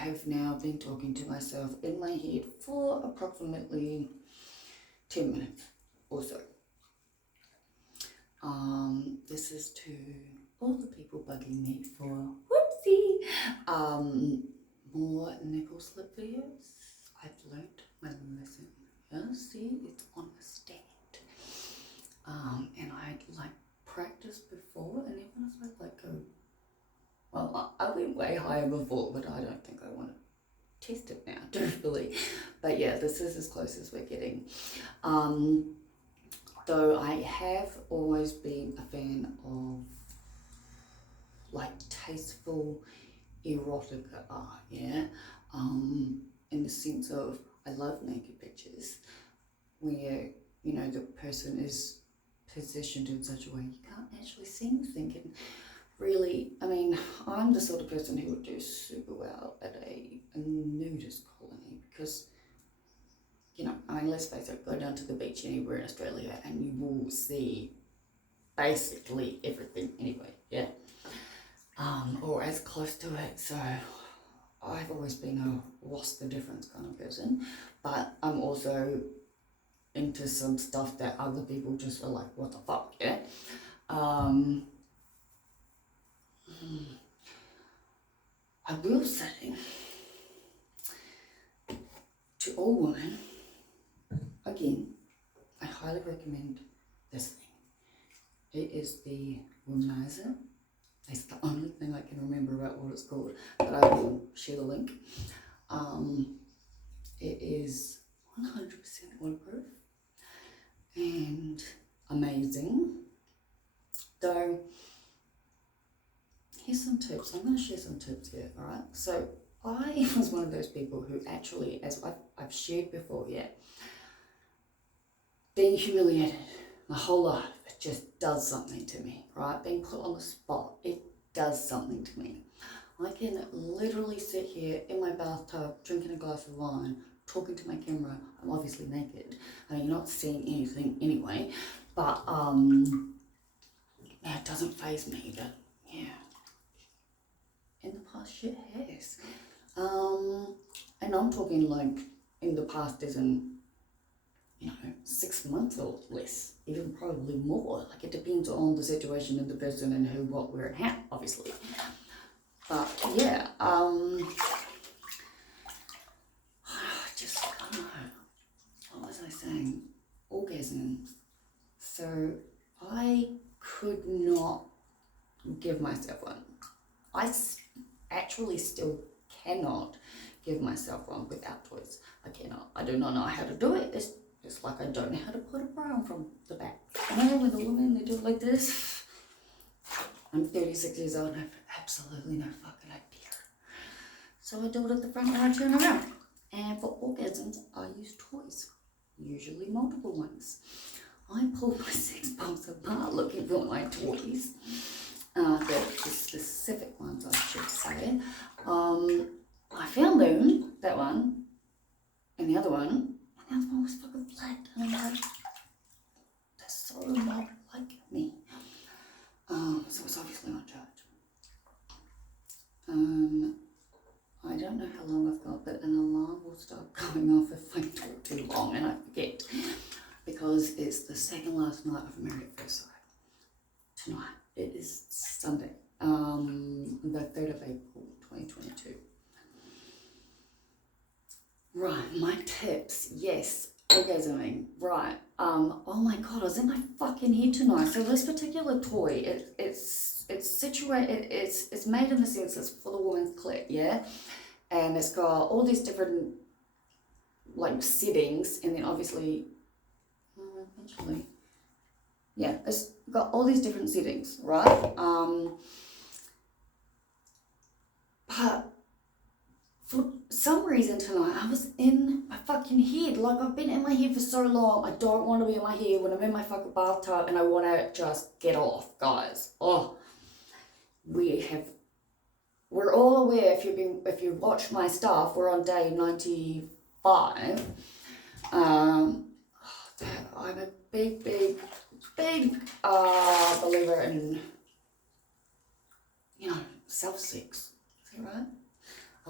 have now been talking to myself in my head for approximately 10 minutes or so. This is to all the people bugging me for more nipple slip videos. I've learned my lesson. Yeah, see, it's on a stand. And I'd like practiced before, and even if I like go, well, I went way higher before, but I don't think I want to test it now, truthfully. But yeah, this is as close as we're getting. Though I have always been a fan of like tasteful erotica art, yeah, in the sense of I love naked pictures where, you know, the person is positioned in such a way you can't actually see anything. And really, I mean, I'm the sort of person who would do super well at a nudist colony because, you know, I mean, let's face it, go down to the beach anywhere in Australia and you will see basically everything anyway, yeah, or as close to it. So I've always been a what's the difference kind of person, but I'm also into some stuff that other people just are like, what the fuck, yeah. I will say to all women, again, I highly recommend this thing. It is the womanizer. It's the only thing I can remember about what it's called, but I will share the link. It is 100% waterproof and amazing. Though, here's some tips. I'm going to share some tips here, alright? So, I was one of those people who actually, as I've shared before, yeah, being humiliated my whole life, it just does something to me, right? Being put on the spot, it does something to me. I can literally sit here in my bathtub, drinking a glass of wine, talking to my camera. I'm obviously naked. I mean, you're not seeing anything anyway, but yeah, it doesn't faze me, but yeah, in the past shit has. And I'm talking like in the past as in, you know, 6 months or less, even probably more. Like it depends on the situation and the person and who, what, where, and how, obviously. But yeah, I don't know. What was I saying? Orgasms. So I could not give myself one. I actually still cannot give myself one without toys. I cannot. I do not know how to do it. It's just like I don't know how to put a bra on from the back. You know, when the women, they do it like this. I'm 36 years old and I have absolutely no fucking idea. So I do it at the front and I turn around. And for orgasms, I use toys. Usually multiple ones. I pulled my sex box apart looking for my toys. The specific ones, I should say. I found them, that one, and the other one was fucking flat. And I'm like, that's so not like me. So it's obviously not charged. I don't know how long I've got, but an alarm will start going off if I talk too long and I forget. Because it's the second last night of Married at First Sight. Tonight. It is Sunday, the 3rd of April, 2022. Right, my tips. Yes, orgasming. Right. Oh my god, I was in my fucking head tonight. So this particular toy, it's situated. It's made in the sense it's for the woman's clit, yeah, and it's got all these different like settings, and then obviously, yeah, it's got all these different settings, right? But for some reason tonight, I was in my fucking head. Like, I've been in my head for so long. I don't want to be in my head when I'm in my fucking bathtub and I want to just get off, guys. Oh, we're all aware, if you watch my stuff, we're on day 95. I'm a big believer in, you know, self-sex. Is that right?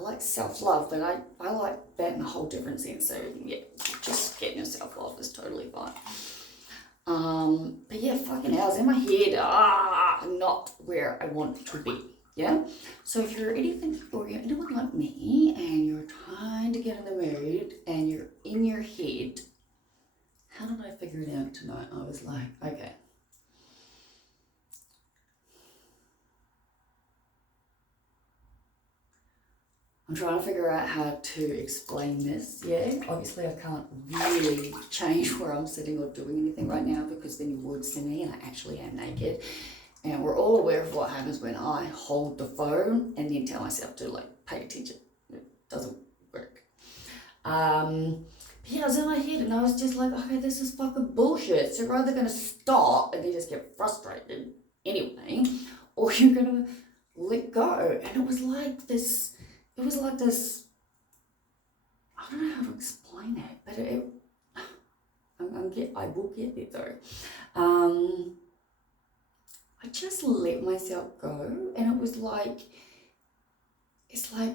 I like self-love, but I like that in a whole different sense. So yeah, just getting your self-love is totally fine. But yeah, fucking hell, in my head, not where I want to be. Yeah. So if you're anything or you're anyone like me and you're trying to get in the mood and you're in your head, how did I figure it out tonight? I was like, okay. I'm trying to figure out how to explain this, yeah? Obviously I can't really change where I'm sitting or doing anything right now because then you would see me and I actually am naked. And we're all aware of what happens when I hold the phone and then tell myself to like pay attention. It doesn't work. Yeah, I was in my head and I was just like, okay, this is fucking bullshit. So you're either going to stop and then just get frustrated anyway, or you're going to let go. And it was like this, I don't know how to explain it, but I will get there though. I just let myself go, and it was like, it's like,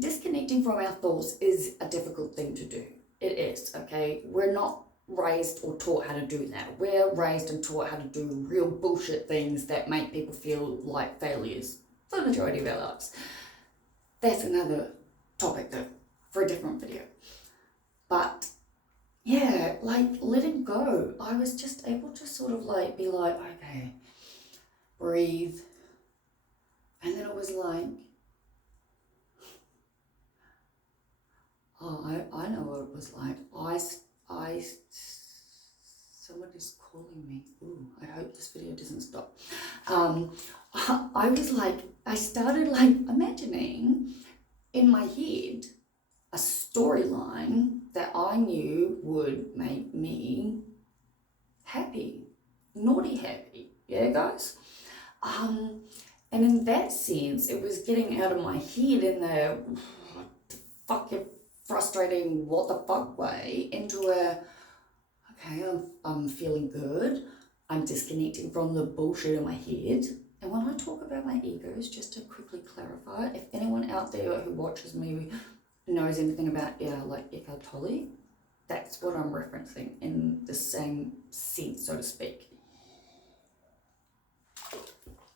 disconnecting from our thoughts is a difficult thing to do. It is, okay? We're not raised or taught how to do that. We're raised and taught how to do real bullshit things that make people feel like failures for the majority of our lives. That's another topic though, for a different video. But yeah, like letting go, I was just able to sort of like be like, okay, breathe. And then it was like, oh, I know what it was like. Someone is calling me. Ooh, I hope this video doesn't stop. I was like, I started like imagining in my head a storyline that I knew would make me happy, naughty happy, yeah guys? And in that sense, it was getting out of my head in the fucking frustrating what the fuck way into a, okay, I'm feeling good, I'm disconnecting from the bullshit in my head. And when I talk about my egos, just to quickly clarify, if anyone out there who watches me knows anything about like Eckhart Tolle, that's what I'm referencing in the same sense, so to speak.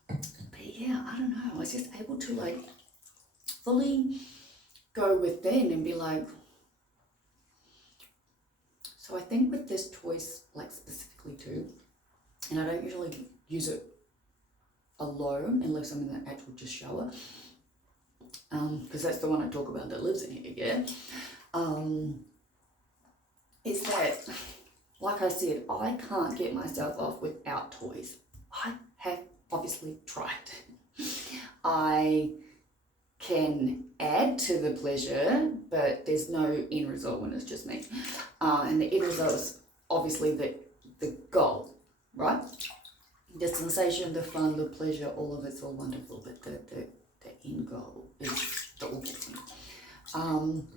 But yeah, I don't know, I was just able to like fully go within and be like, so I think with this choice, like specifically too, and I don't usually use it alone unless I'm in the actual just shower, because that's the one I talk about that lives in here, yeah? Is that, like I said, I can't get myself off without toys. I have obviously tried. I can add to the pleasure, but there's no end result when it's just me. And the end result is obviously the goal, right? The sensation, the fun, the pleasure, all of it's all wonderful, but the end goal is the orgasm. And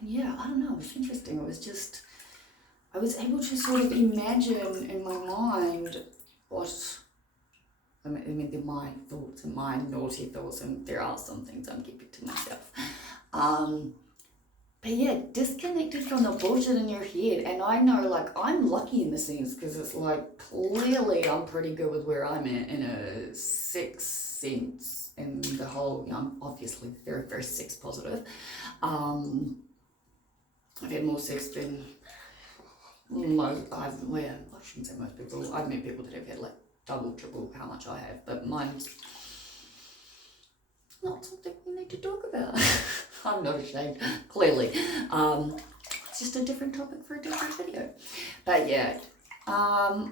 yeah, I don't know, it was interesting. It was just, I was able to sort of imagine in my mind what, I mean, they're my thoughts and my naughty thoughts, and there are some things I'm keeping to myself. But yeah, disconnected from the bullshit in your head. And I know, like, I'm lucky in the sense, because it's like, clearly I'm pretty good with where I'm at in a sex sense, and the whole, I'm obviously very, very sex positive. I've had more sex than most, I shouldn't say most people, I've met people that have had like double, triple how much I have, but mine's not something we need to talk about. I'm not ashamed, clearly. It's just a different topic for a different video. But yeah, I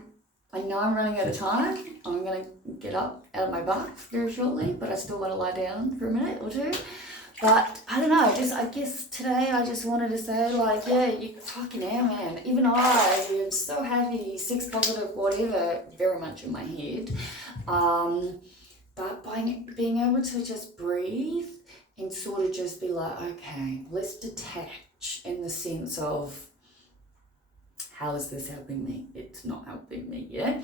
know I'm running out of time. I'm going to get up out of my box very shortly, but I still want to lie down for a minute or two. But I don't know, I guess today I just wanted to say, like, yeah, you fucking hell, man. Even I am so happy, sex positive, whatever, very much in my head. But by being able to just breathe and sort of just be like, okay, let's detach in the sense of, how is this helping me? It's not helping me, yeah?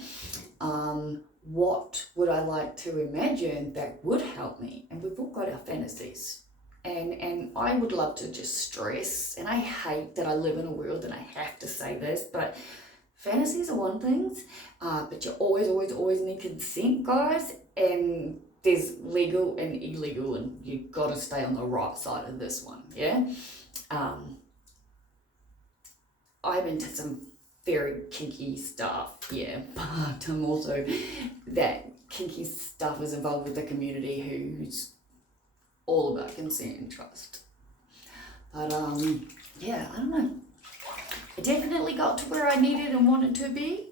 what would I like to imagine that would help me? And we've all got our fantasies. And I would love to just stress, and I hate that I live in a world and I have to say this, but fantasies are one thing, but you always need consent, guys, and there's legal and illegal, and you've got to stay on the right side of this one, yeah? I'm into some very kinky stuff, yeah, but I'm also, that kinky stuff is involved with the community who's all about consent and trust. But yeah, I don't know. I definitely got to where I needed and wanted to be,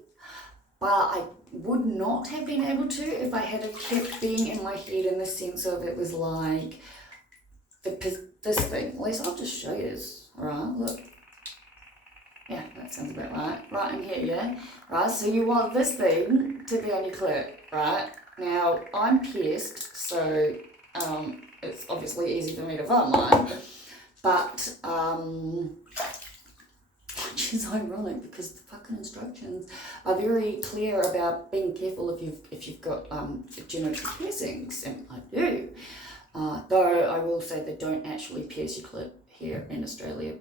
but I would not have been able to if I had kept being in my head in the sense of it was like this thing. At least I'll just show you this, alright, look. Yeah, that sounds about right. Right in here, yeah? Right, so you want this thing to be on your clit, right? Now, I'm pierced, so it's obviously easy for me to find mine, but which is ironic because the fucking instructions are very clear about being careful if you've got genital piercings, and I do. Though I will say they don't actually pierce your clit here in Australia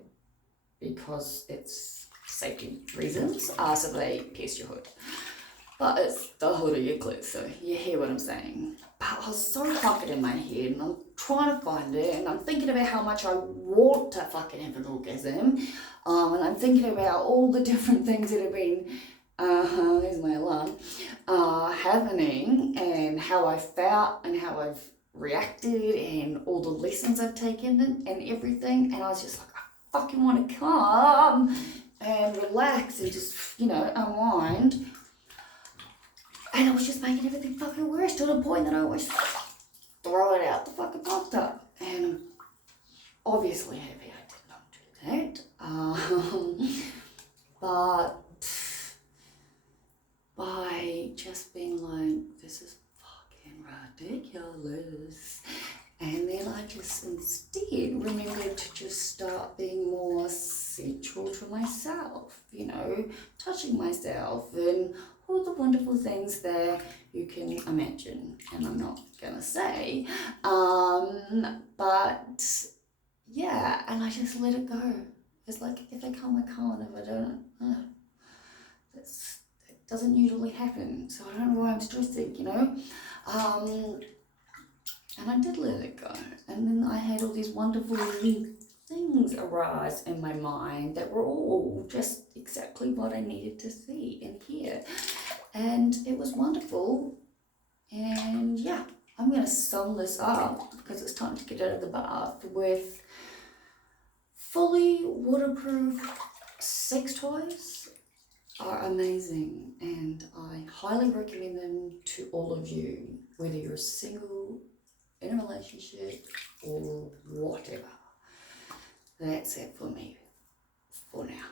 because it's safety reasons, so they pierce your hood. But it's the hood of your clit, so you hear what I'm saying. But I was so fucking in my head, and I'm trying to find it, and I'm thinking about how much I want to fucking have an orgasm, and I'm thinking about all the different things that have been, there's my alarm, happening, and how I felt, and how I've reacted, and all the lessons I've taken, and everything, and I was just like, I fucking want to come and relax and just, unwind. And I was just making everything fucking worse to the point that I was throwing out the fucking bathtub. And I'm obviously happy I did not do that. But by just being like, this is fucking ridiculous. And then I just instead remembered to just start being more central to myself, touching myself and all the wonderful things that you can imagine. And I'm not going to say, but yeah, and I just let it go. It's like, if I come, I come, and if I don't, it doesn't usually happen. So I don't know why I'm stressing, and I did let it go. And then I had all these wonderful things arise in my mind that were all just exactly what I needed to see and hear. And it was wonderful. And yeah, I'm going to sum this up because it's time to get out of the bath with fully waterproof sex toys are amazing. And I highly recommend them to all of you, whether you're single, in a relationship, or whatever. That's it for me for now.